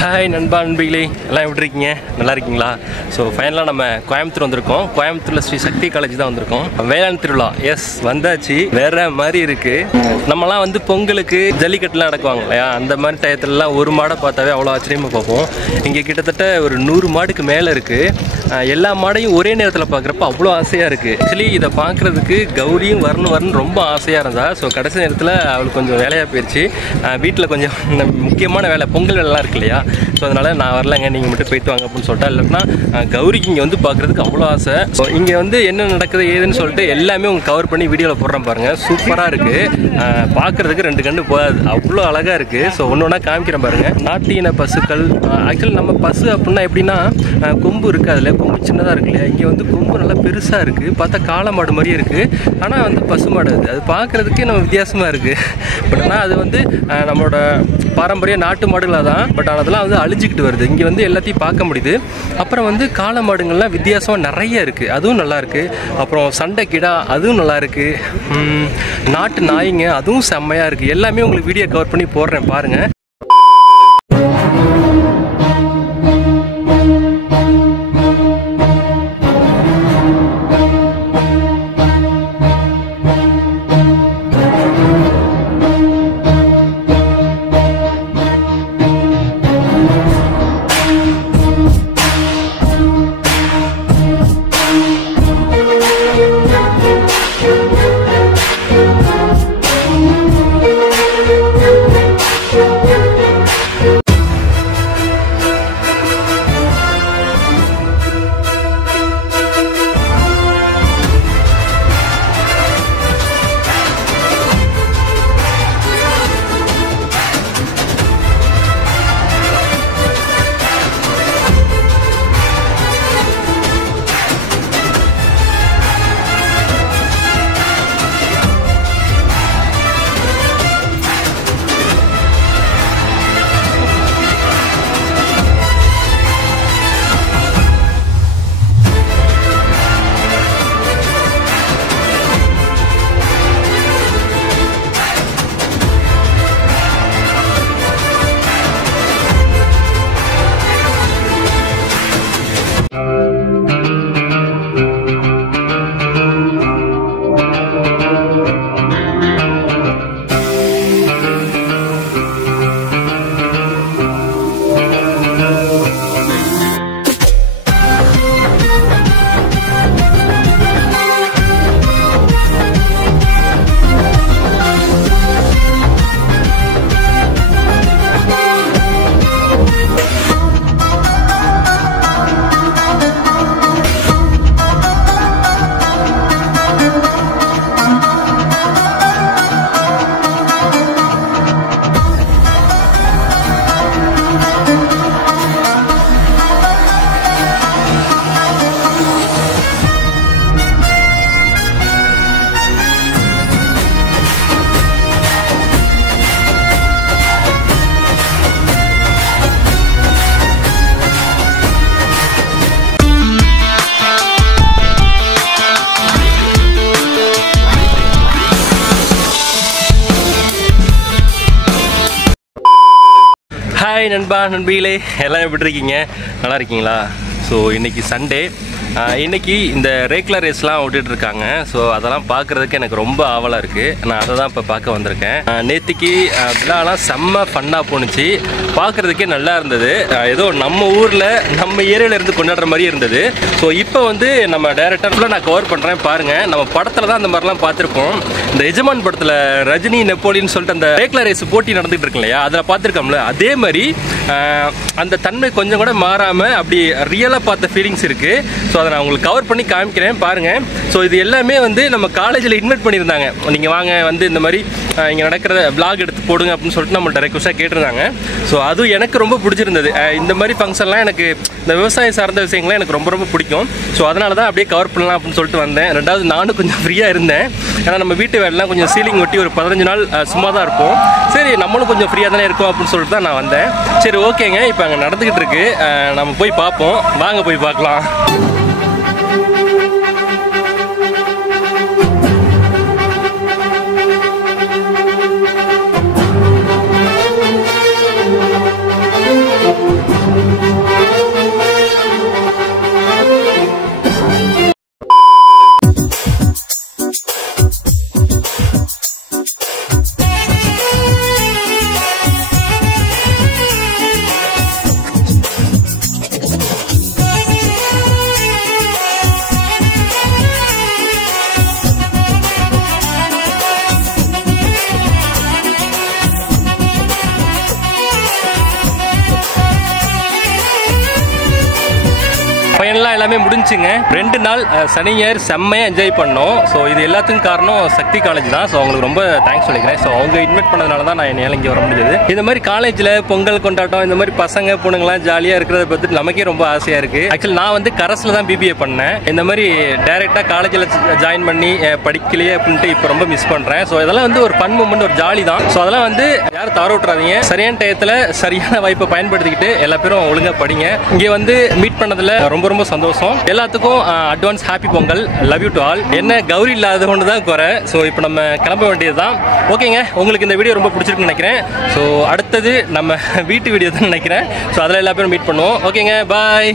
Hi நண்பா நண்பிகளே, எல்லாம் எப்படி இருக்கீங்க? நல்லா இருக்கீங்களா? ஸோ ஃபைனலாக நம்ம கோயம்புத்தூர் வந்திருக்கோம். கோயம்புத்தூரில் ஸ்ரீ சக்தி காலேஜ் தான் வந்திருக்கோம். வேளாண் திருவிழா வந்தாச்சு. வேற மாதிரி இருக்குது. நம்மலாம் வந்து பொங்கலுக்கு ஜல்லிக்கட்டுலாம் நடக்குவாங்க இல்லையா, அந்த மாதிரி டயத்துலலாம் ஒரு மாடை பார்த்தாவே அவ்வளோ ஆச்சரியமாக பார்ப்போம். இங்கே கிட்டத்தட்ட ஒரு 100 மாடுக்கு மேலே இருக்குது. எல்லா மாடையும் ஒரே நேரத்தில் பார்க்குறப்ப அவ்வளோ ஆசையாக இருக்குது. ஆக்சுவலி இதை பார்க்குறதுக்கு கௌரியும் வரணும் ரொம்ப ஆசையாக இருந்தா. ஸோ கடைசி நேரத்தில் அவளுக்கு கொஞ்சம் வேலையாக போயிடுச்சு. வீட்டில் கொஞ்சம் முக்கியமான வேலை, பொங்கல் வேலைலாம் இருக்கு இல்லையா. ஸோ அதனால் நான் வரலைங்க, நீங்கள் மட்டும் போயிட்டு வாங்க அப்படின்னு சொல்லிட்டா. இல்லைன்னா கௌரிக்கு இங்கே வந்து பார்க்குறதுக்கு அவ்வளோ ஆசை. ஸோ இங்கே வந்து என்ன நடக்குது ஏதுன்னு சொல்லிட்டு எல்லாமே உங்களுக்கு கவர் பண்ணி வீடியோவில் போடுறேன் பாருங்கள். சூப்பராக இருக்குது. பார்க்குறதுக்கு 2 கண்ணு போகாது, அவ்வளோ அழகாக இருக்குது. ஸோ ஒன்று ஒன்றா காமிக்கிறேன் பாருங்கள். நாட்டு இன பசுக்கள். ஆக்சுவலி நம்ம பசு அப்படின்னா எப்படின்னா கொம்பு இருக்குது, அதில் கொம்பு சின்னதாக இருக்கு இல்லையா. இங்கே வந்து கொம்பு நல்லா பெருசாக இருக்குது. பார்த்தா காளை மாடு மாதிரியே இருக்குது. ஆனால் வந்து பசு மாடு அது பார்க்குறதுக்கே நம்ம வித்தியாசமாக இருக்குது. பட் ஆனால் அது வந்து நம்மளோட பாரம்பரிய நாட்டு மாடுகளாக தான். பட் ஆனால் அதெல்லாம் வந்து அழிஞ்சிக்கிட்டு வருது. இங்கே வந்து எல்லாத்தையும் பார்க்க முடியுது. அப்புறம் வந்து காளை மாடுங்கள்லாம் வித்தியாசமாக நிறைய இருக்குது, அதுவும் நல்லாயிருக்கு. அப்புறம் சண்டை கிடா, அதுவும் நல்லாயிருக்கு. நாட்டு நாய்ங்க, அதுவும் செம்மையாக இருக்குது. எல்லாமே உங்களுக்கு வீடியோ கவர் பண்ணி போடுறேன் பாருங்கள். ஹாய் நண்பா நண்பிகளே, எல்லாம் எப்படி இருக்கீங்க? நல்லா இருக்கீங்களா? ஸோ இன்றைக்கி சண்டே. இன்றைக்கி இந்த ரேக்லா ரேஸ்லாம் விட்டுட்ருக்காங்க. ஸோ அதெல்லாம் பார்க்குறதுக்கு எனக்கு ரொம்ப ஆவலாக இருக்குது. நான் அதை தான் இப்போ பார்க்க வந்திருக்கேன். நேற்றுக்கு விழாலாம் செம்ம ஃபன்னாக போணுச்சு. பார்க்குறதுக்கே நல்லா இருந்தது. ஏதோ நம்ம ஊரில் நம்ம ஏரியாவில் இருந்து கொண்டாடுற மாதிரி இருந்தது. ஸோ இப்போ வந்து நம்ம டேரக்டரில் நான் கவர் பண்ணுறேன் பாருங்கள். நம்ம படத்தில் தான் அந்த மாதிரிலாம் பார்த்துருப்போம். இந்த எஜமான் படத்தில் ரஜினி நெப்போலியன் சொல்லிட்டு அந்த ரேக்லா ரேஸ் போட்டி நடந்துகிட்டு இருக்கு இல்லையா, அதில் பார்த்துருக்கோம்ல, அதே மாதிரி அந்த தன்மை கொஞ்சம் கூட மாறாமல் அப்படி ரியலாக பார்த்த ஃபீலிங்ஸ் இருக்குது. ஸோ அதை நான் உங்களுக்கு கவர் பண்ணி காமிக்கிறேன் பாருங்கள். ஸோ இது எல்லாமே வந்து நம்ம காலேஜில் இன்வைட் பண்ணியிருந்தாங்க. நீங்கள் வாங்க வந்து இந்த மாதிரி இங்கே நடக்கிற விளாக் எடுத்து போடுங்க அப்படின்னு சொல்லிட்டு நம்மள்ட்ட ரெக்வஸ்ட்டாக கேட்டிருந்தாங்க. ஸோ அதுவும் எனக்கு ரொம்ப பிடிச்சிருந்தது. இந்த மாதிரி ஃபங்க்ஷன்லாம் எனக்கு இந்த விவசாயம் சார்ந்த விஷயங்கள்லாம் எனக்கு ரொம்ப ரொம்ப பிடிக்கும். ஸோ அதனால தான் அப்படியே கவர் பண்ணலாம் அப்படின்னு சொல்லிட்டு வந்தேன். ரெண்டாவது நானும் கொஞ்சம் ஃப்ரீயாக இருந்தேன். ஏன்னா நம்ம வீட்டு வேலைலாம் கொஞ்சம் சீலிங் ஒட்டி ஒரு 15 நாள் சும்மா தான் இருப்போம். சரி நம்மளும் கொஞ்சம் ஃப்ரீயாக தானே இருக்கோம் அப்படின்னு சொல்லிட்டு தான் நான் வந்தேன். சரி ஓகேங்க, இப்போ அங்கே நடந்துக்கிட்டு இருக்கு. நம்ம போய் பார்ப்போம், வாங்க போய் பார்க்கலாம். ஃபைனலாக எல்லாமே முடிஞ்சுங்க. 2 நாள் சனி ஞாயிறு செம்மையாக என்ஜாய் பண்ணோம். ஸோ இது எல்லாத்துக்கும் காரணம் சக்தி காலேஜ் தான். ஸோ அவங்களுக்கு ரொம்ப தேங்க்ஸ் சொல்லிக்கிறேன். ஸோ அவங்க இன்வைட் பண்ணதுனால தான் நான் என்னால் இங்கே வர முடிஞ்சது. இந்த மாதிரி காலேஜில் பொங்கல் கொண்டாட்டம், இந்த மாதிரி பசங்க பொண்ணுங்களாம் ஜாலியாக இருக்கிறத பார்த்துட்டு நமக்கே ரொம்ப ஆசையாக இருக்குது. ஆக்சுவலி நான் வந்து கரஸில் தான் பிபிஏ பண்ணேன். இந்த மாதிரி டைரெக்டாக காலேஜில் ஜாயின் பண்ணி படிக்கலையே அப்படின்ட்டு இப்போ ரொம்ப மிஸ் பண்ணுறேன். ஸோ இதெல்லாம் வந்து ஒரு ஃபன் மூமெண்ட், ஒரு ஜாலி தான். ஸோ அதெல்லாம் வந்து யாரும் தவற விட்டுறாதீங்க. சரியான டயத்தில் சரியான வாய்ப்பை பயன்படுத்திக்கிட்டு எல்லா பேரும் ஒழுங்காக படிங்க. இங்கே வந்து மீட் பண்ணதில் ரொம்ப ரொம்ப சந்தோஷம். எல்லாத்துக்கும் advance happy Pongal. Love you to all. என்ன கௌரி இல்லாத ஒன்று தான் குறை. ஸோ இப்போ நம்ம கிளம்ப வேண்டியது தான். ஓகேங்க, உங்களுக்கு இந்த வீடியோ ரொம்ப பிடிச்சிருக்குன்னு நினைக்கிறேன். ஸோ அடுத்தது நம்ம வீட்டு வீடியோ தான் நினைக்கிறேன். ஸோ அதில் எல்லா பேரும் மீட் பண்ணுவோம். ஓகேங்க, பாய்.